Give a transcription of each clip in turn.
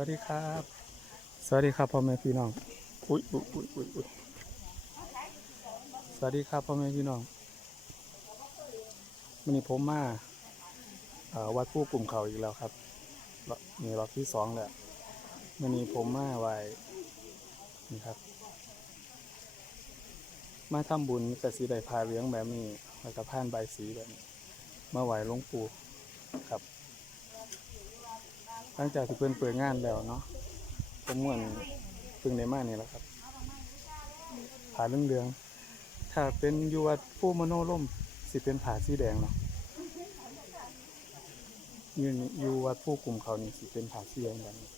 วัสดีครับ สวัสดีครับพ่อแม่พี่น้อง อุ้ยอุ้ยอุ้ยอุ้ยอุ้ยสวัสดีครับพ่อแม่พี่น้องวันนี้ผมมาวัดผู้กลุ่มเขาอีกแล้วครับรอบนี่รอบที่สองแล้ววันนี้ผมมาไหวนี่ครับ มาทำบุญกับสีได้พาเลี้ยงแบบนี้แล้วก็ผ่านใบสีแบบนี้มาไหวหลวงปู่ครับ หลังจากที่เพื่อนเปิดงานแล้วเนาะผมเหม่วนเพึ่งในมานี่แหละครับผาเรื่องเรืองๆถ้าเป็นยูวัดผู้มโนล่มสิเป็นผาสีแดงเนาะยูนี่อยูวัดผู้กลุ่มเขานี่สิเป็นผาสีแดงแบบนี้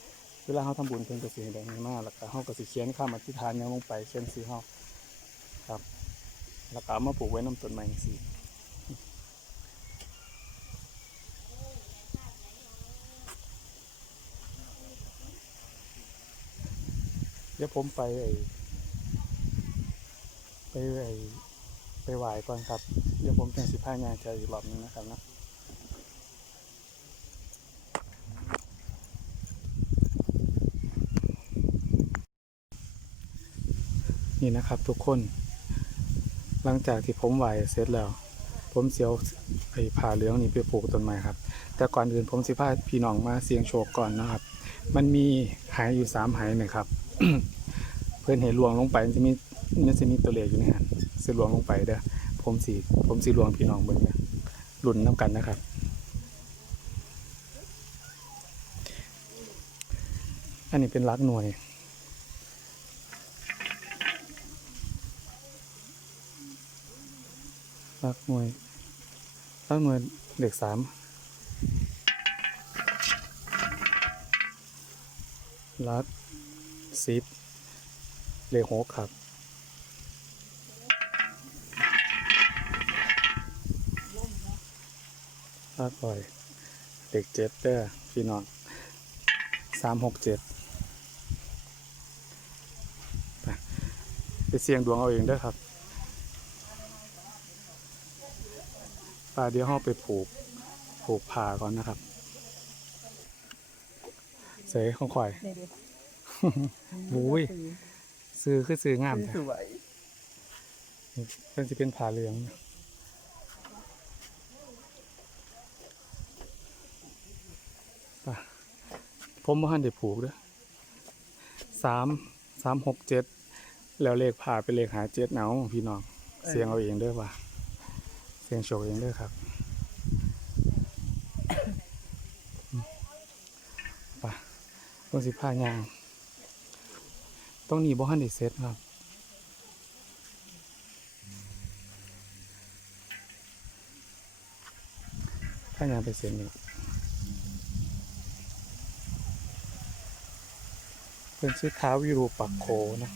เวลาเขาทำบุญเพิ่นก็สิแดงนี้มากแล้วก็เขาก็สิเขียนคำอธิษฐานยังลงไปเขียนสีเฮาครับ แล้วก็เอามาปลูกไว้น้ำต้นไม้จังซี่ เดี๋ยวผมไปไอไปไอไปไหวก่อนครับ เดี๋ยวผมจังสิพางานใจอีกรอบนึงนะครับนะนี่นะครับทุกคน หลังจากที่ผมไหวเสร็จแล้ว ผมเสียวไอ้ผ่าเหลืองนี่ไปปลูกต้นไม้ครับ แต่ก่อนอื่นผมสิพาพี่น้องมาเสียงโชคก่อนนะครับ มันมีหายอยู่สามหายนะครับ เพื่อนเห็นลวงลงไปมันจะมีมันจะมีตัวเลขอยู่ในหันสิลวงลงไปเด้อผมสีผมสีลวงพี่น้องเบิ่งนะลุ่นน้ำกันนะครับ อันนี้เป็นรักหน่วยรักหน่วยรักหน่วยเด็กสามรัก สิบเลขหกครับรักบ่อยเด็กเจ็ดเด้อพี่น้องสามหกเจ็ดไปเสี่ยงดวงเอาเองเด้ครับป่าเดี๋ยวห้องไปผูก ผูกผ่าก่อนนะครับ เสยของข่อย นี่ดิบุ้ยซื้อคือซื้องามสแต่วยเพิ่นสิเป็นผ่าเหลืองไปผมบ่ทันได้ผูกเด้อสามสามหกเจ็ดแล้วเลขผ่าเป็นเลขหาเจ็ดเอาพี่น้อง เสียงเอาเองเด้อว่ะเสียงโชว์เองเด้อครับไปต้นสิผ้ายาง ต้องหนีบ่ทันได้เซ็ตครับถ้ายางไปเซ็นนี่เป็นชื่อท้าวิรูปักโขนะ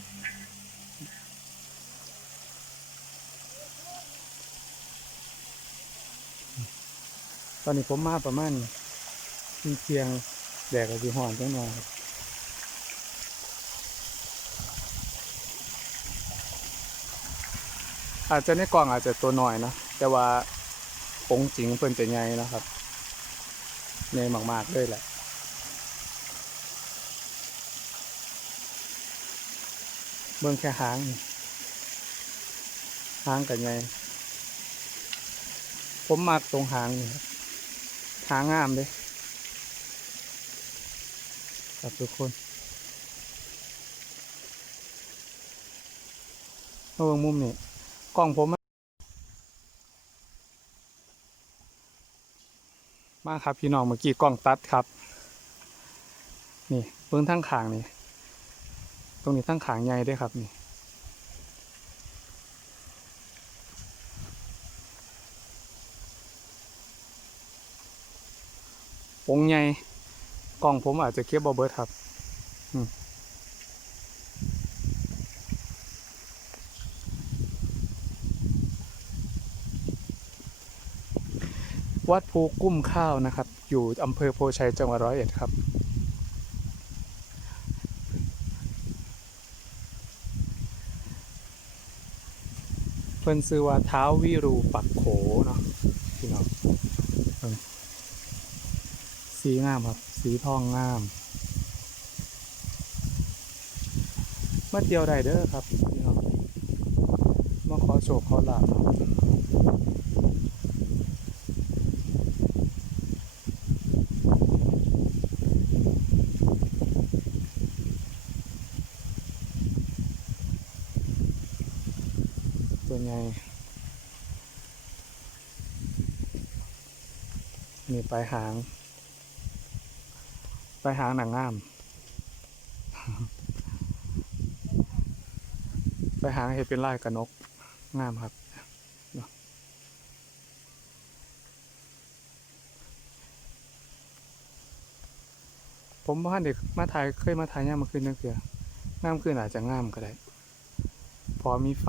ตอนนี้ผมมาประมาณเพียงแดกกับสีหอนจังหน่อยครับ อาจจะในกล่องอาจจะตัวหน่อยนะแต่ว่าองค์จริงเพิ่นจะใหญ่นะครับใหญ่มากๆเลยแหละเบิ่งแค่หางหางกับใหญ่ผมมักตรงหางนี่ครับหางงามเลยครับทุกคนเอาเบิ่งมุมนี่ กล้องผมมาครับพี่น้องเมื่อกี้กล้องตัดครับ นี่เบิ่งทั้งขางนี่ ตรงนี้ทั้งขางใหญ่ด้วยครับนี่องใหญ่กล้องผมอาจจะเก็บบอเบิร์ดครับ อืม วัดภูกุ้มข้าวนะครับ อยู่อำเภอโพชัยจังหวัดร้อยเอ็ดครับ เพิ่นซื้อว่าเท้าวิรูปักโขเนาะพี่น้องสีงามครับ สีทองงามมาเที่ยวได้เด้อครับพี่น้องมาขอโชคขอลาบะตัวใหญ่นี่ ปลายหาง ปลายหางหนังงามไปหางเห็ดเป็นลายกระนก งามครับผมว่าเด็กมาถ่ายเคยมาถ่ายย่ามมาคืนนั่นคืองามคืนอาจจะงามก็ได้ พอมีไฟ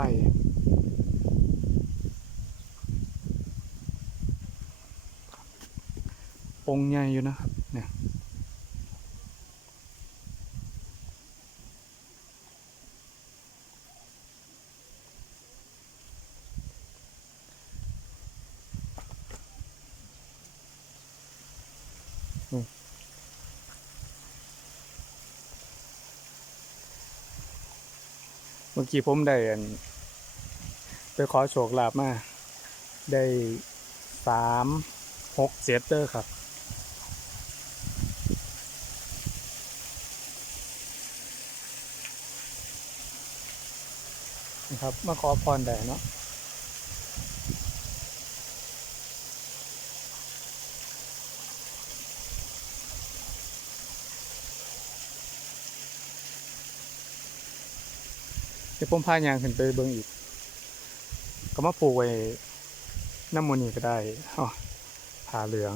องค์ใหญ่อยู่นะครับเนี่ยเมื่อกี้ผมได้ไปขอโชคลาภมา ได้สามหกเจ็ดเตอร์ครับ นะครับ มาขอพรได้เนาะเดี๋ยวผมพายางขึ้นไปเบิ่งอีก ก็มาปลูกไว้น้ำมันนี่ก็ได้อ๋อผ่าเหลือง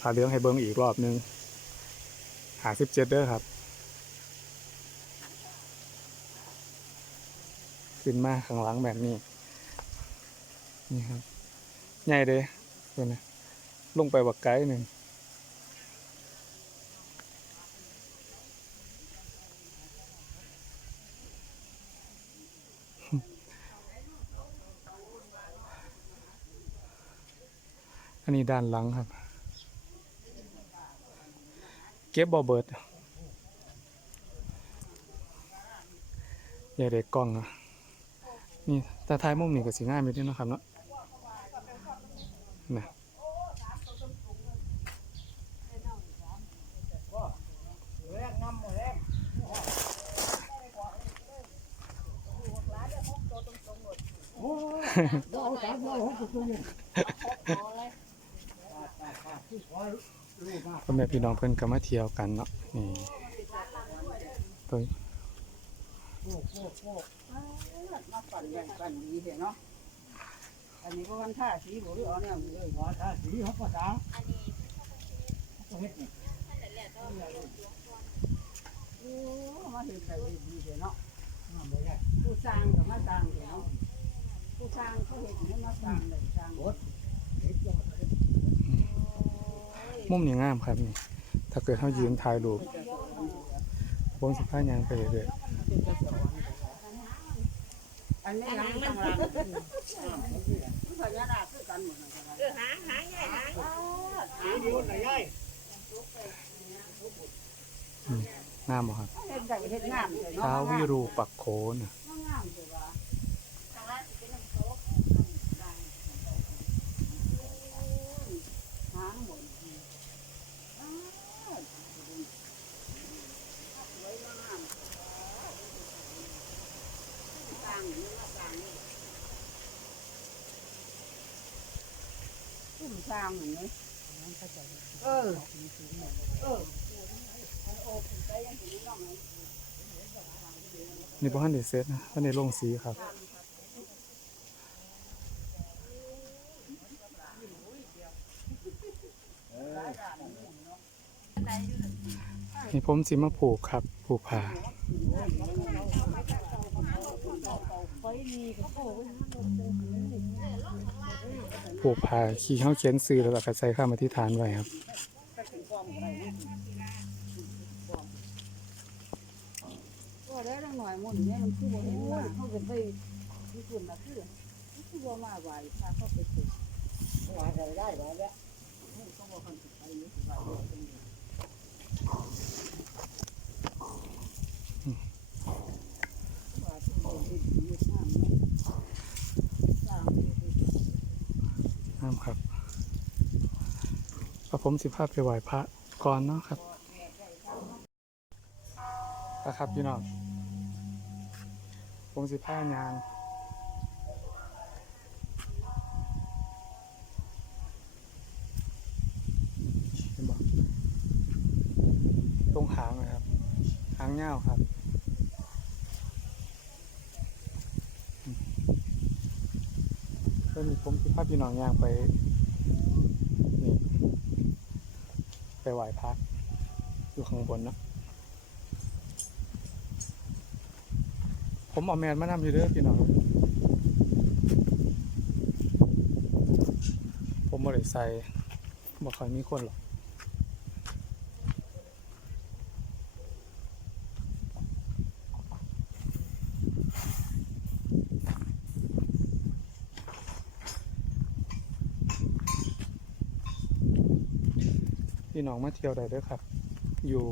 ผ่าเหลืองให้เบิ่งอีกรอบหนึงหาสิบเจ็ดเด้อครับ ขึ้นมาข้างหลังแบบนี้ นี่ครับใหญ่เลยเพื่อนนะลงไปบักไกลหนึ่งอันนี้ด้านหลังครับ เก็บบอเบิดอย่าเด็กกล้องนะ นี่แต่ท้ายมุมนี่ก็สีง่ายไปด้วยนาะครับเนาะนะพ่อแม่พี่น้องเพิ่นก็มาเที่ยวกันเนาะนี่เพิ่ นมาปั่นแบ่งปั่นดีเถอะเนาะ อันนี้ก็วันท่าสีหรือเอาเนี่ยเลยขอท่าสีเขาก็สาวตรงนี้โอ้มาเห็นแบบดีเถอะเนาะผู้สร้างกับมาสร้างเถอะเนาะผู้สร้างเขาเห็นให้มาสร้างเลยสร้างเด็กก็มาเลยมุมนี่งามครับนี่ ถ้าเกิดเขายืนถ่ายรูปวงสิผ้ายางไปเรื่อย อันนี้หลังต่างหลังพญานาคคือกันหมดนั่นก็ได้หาอยู่ไหนยัยๆงามบ่ครับเห็นได้เห็นงามเถอะเนาะท้าววิรูปักโขน งามเถอะว่าหางหมดอ้าวสวยงามสร้างนี่มาสร้างนี่ตุ้ม สร้างอย่างนี้เออ เออนี่บ่ทันได้เซตนะทันได้ลงสีครับนี่ผมสิมาผูกครับ ผูกผ้า ผูกผ้าขี่เข้าเขียนซื้อแล้วก็ใส่ข้ามอธิษฐานไว้ครับก็ได้ตั้งหน่อยหมดเนี่ยมันคือบ่เห็นว่าเขาจะไปที่คุณนะคือคือบ่มาไหวพาเขาไปฝึกว่าได้ได้หรอเนี่ยเขาบอกคนไปอยู่ที่ว่ามครับพระผมสิภาพไปไหว้พระก่อนเนาะครับนะครับพี่น้องผมสิภาางานตรงหางนะครับ หางเงาครับ ผมสิพาพี่น้องย่างไปนี่ไปไหว้พระอยู่ข้างบนนะผมเอาแมนมานำอยู่เด้อพี่น้องผมบ่ได้ใส่บ่ค่อยมีคนหรอก พี่น้องมาเที่ยวได้ด้อครับ อยู่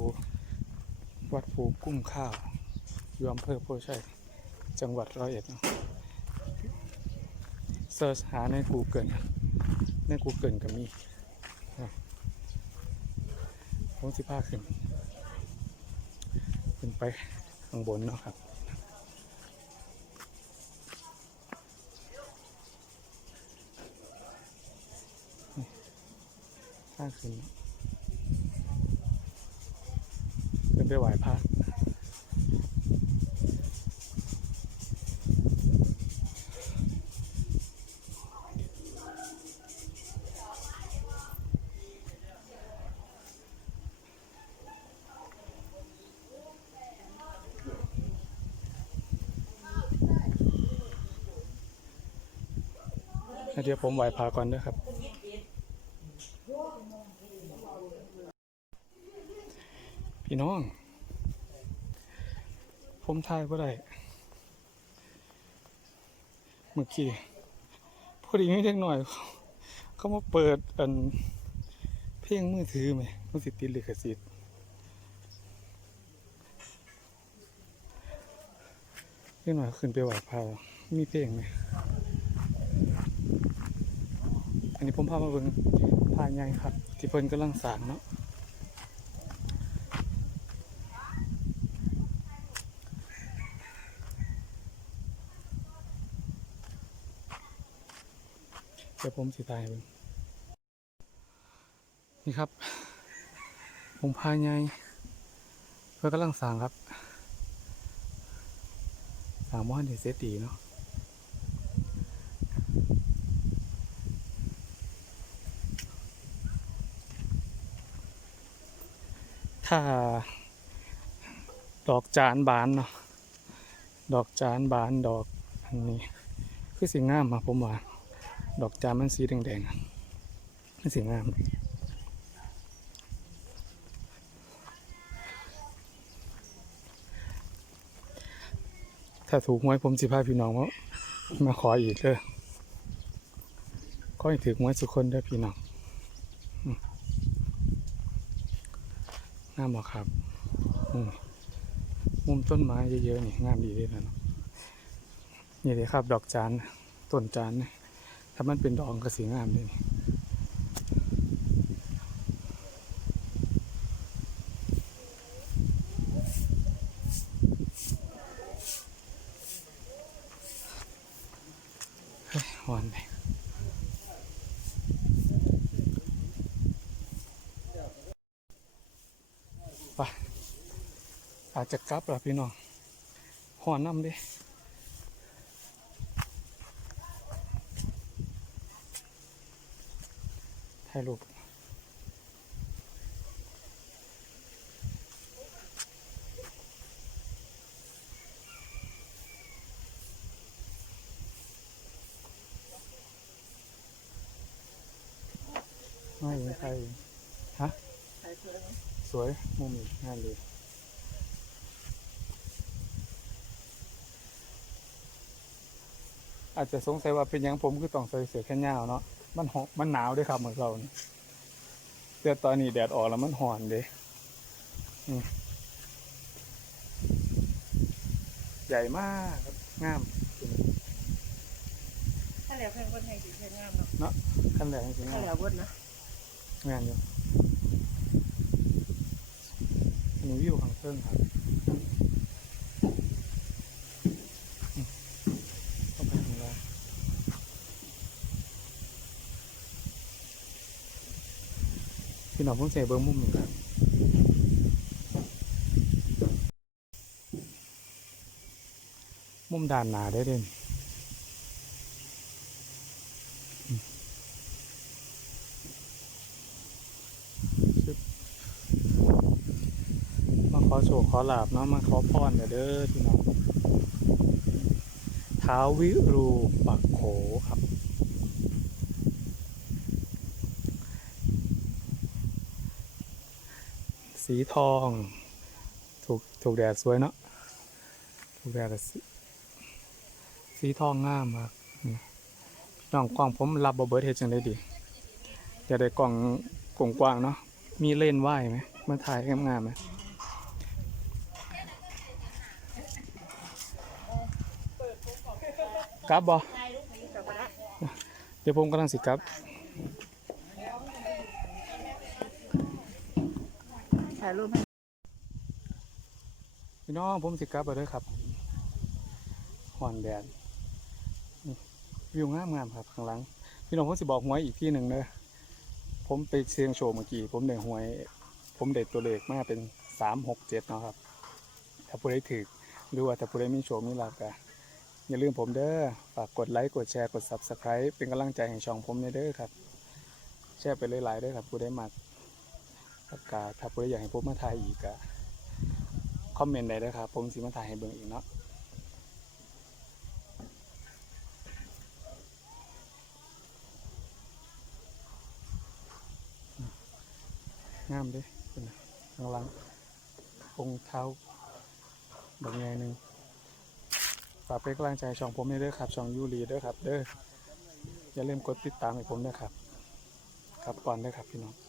วัดภูกุ้งข้าวอยู่อำเภอโพชัยจังหวัดร้อยเอ็ดเนาะเซิร์ชหาใน Google ใน Google ก็มีนะผมสิพาขึ้นขึ้นไปข้างบนเนาะครับข้างขึ้น ขึ้น ไปไหว้พระเดี๋ยวผมไหว้พระก่อนเด้วยครับ พี่น้อง ผมทายบ่ได้เมื่อกี้พอดีมีเด็กหน่อยเขาเขามาเปิดอันเพลงมือถือไหมมันสิติดลิขสิทธิ์เด็กหน่อยขึ้นไปไหวพามีเพลงไหมอันนี้ผมพามาเบิ่งพาใหญ่ครับ ที่เพิ่นกำลังสางเนาะ ดี๋ยวผมสิตายเบิ่งนี่ครับผมพายไงเพื่อกำลังสั่งครับสั่งมอหันเดเซตีเนาะถ้า ดอกจานบานเนาะดอกจานบานดอกอันนี้ คือสีงามอะผมว่า ดอกจานมันสีแดงๆมันสีงาม ถ้าถูกหวยผมสิพาพี่น้องมามาขออีกเลยขอให้ถือหวยสุกคนเด้อพี่น้องอืมงามบ่ครับมุมต้นไม้เยอะๆนี่งามดีเลยนะนี่เลยครับ ดอกจานต้นจานนี่ ถ้ามันเป็นดอกก็สีงามเลยนี่เฮ้ยหวานเลยไปอาจจะกลับแล้วพี่น้องหอนน้ำดิ ถ่ายรูปไม่เองใครฮะสวยมุมนี้งานดีอาจจะสงสัยว่าเป็นยังผมคือต้องใส่เสื้อแขนยาวเนาะ มันหอมันหนาวด้วยครับเหมือนเรานี่แต่ตอนนี้แดดออกแล้วมันหอนเด้อืมใหญ่มากครับงามถ้าแล้วเพิ่นคนให้สิเพิ่นงามเนาะขั้นแรกจริงๆถ้าแล้วเบิดนะงานอยู่อันนี้วิวข้างเทิงครับอืมเข้าไปข้างล่างพี่ น้องเพิ่งเจเบิ้งมุมหนึ่งครับมุมด้านหน้าได้เด่นมาขอโชคขอลาบเนาะมาขอพรเด้อเด้อพี่น้องท้าววิรูปักโขครับ สีทอง ถูกถูกแดดสวยเนาะถูกแดดสีสีทองงามครับนี่น้องกล้องผมรับบเบิร์ดเฮจังได้ดีอยาได้กล้องกงกว้างๆเนาะมีเล่นส์ว่ายไหมมาถ่ายงามๆไหมกลับบ่เดี๋ยวผมกำลังสิกลับ ถ่ายรูปให้พี่น้องผมสิกลับไปเลยครับห่อนแดดวิวงามงามๆครับข้างหลัง พี่น้องผมสิบอกหวยอีกที่หนึ่งเนอะผมไปเชียงโชว์เมื่อกี้ผมได้หวย ผมได้ตัวเลขมาเป็นสามหกเจ็ดนาะครับ ถ้าผู้ใดถือหรือว่าถ้าผู้ใดมีโชว์มีลาภก็อย่าลืมผมเด้อฝากกดไลค์กดแชร์กด subscribe เป็นกำลังใจให้ช่องผมเด้อครับ แชร์ไปหลายๆเด้อครับผู้ใดมัก แล้วก็ถ้าผู้ใดอยากให้ผมมาถ่ายอีกก็คอมเมนต์ได้เลยครับผมสิมาถ่ายให้เบิ่งอีกเนาะงามด้เป็นน่ะข้างหลังองค์เท้าแบบไงหนึ่งฝากเป็นกำลังใจช่องผมให้ด้อครับช่องยูรีด้อครับเด้ออย่าลืมกดติดตามให้ผมด้วยครับ ครับก่อนด้อครับพี่น้อง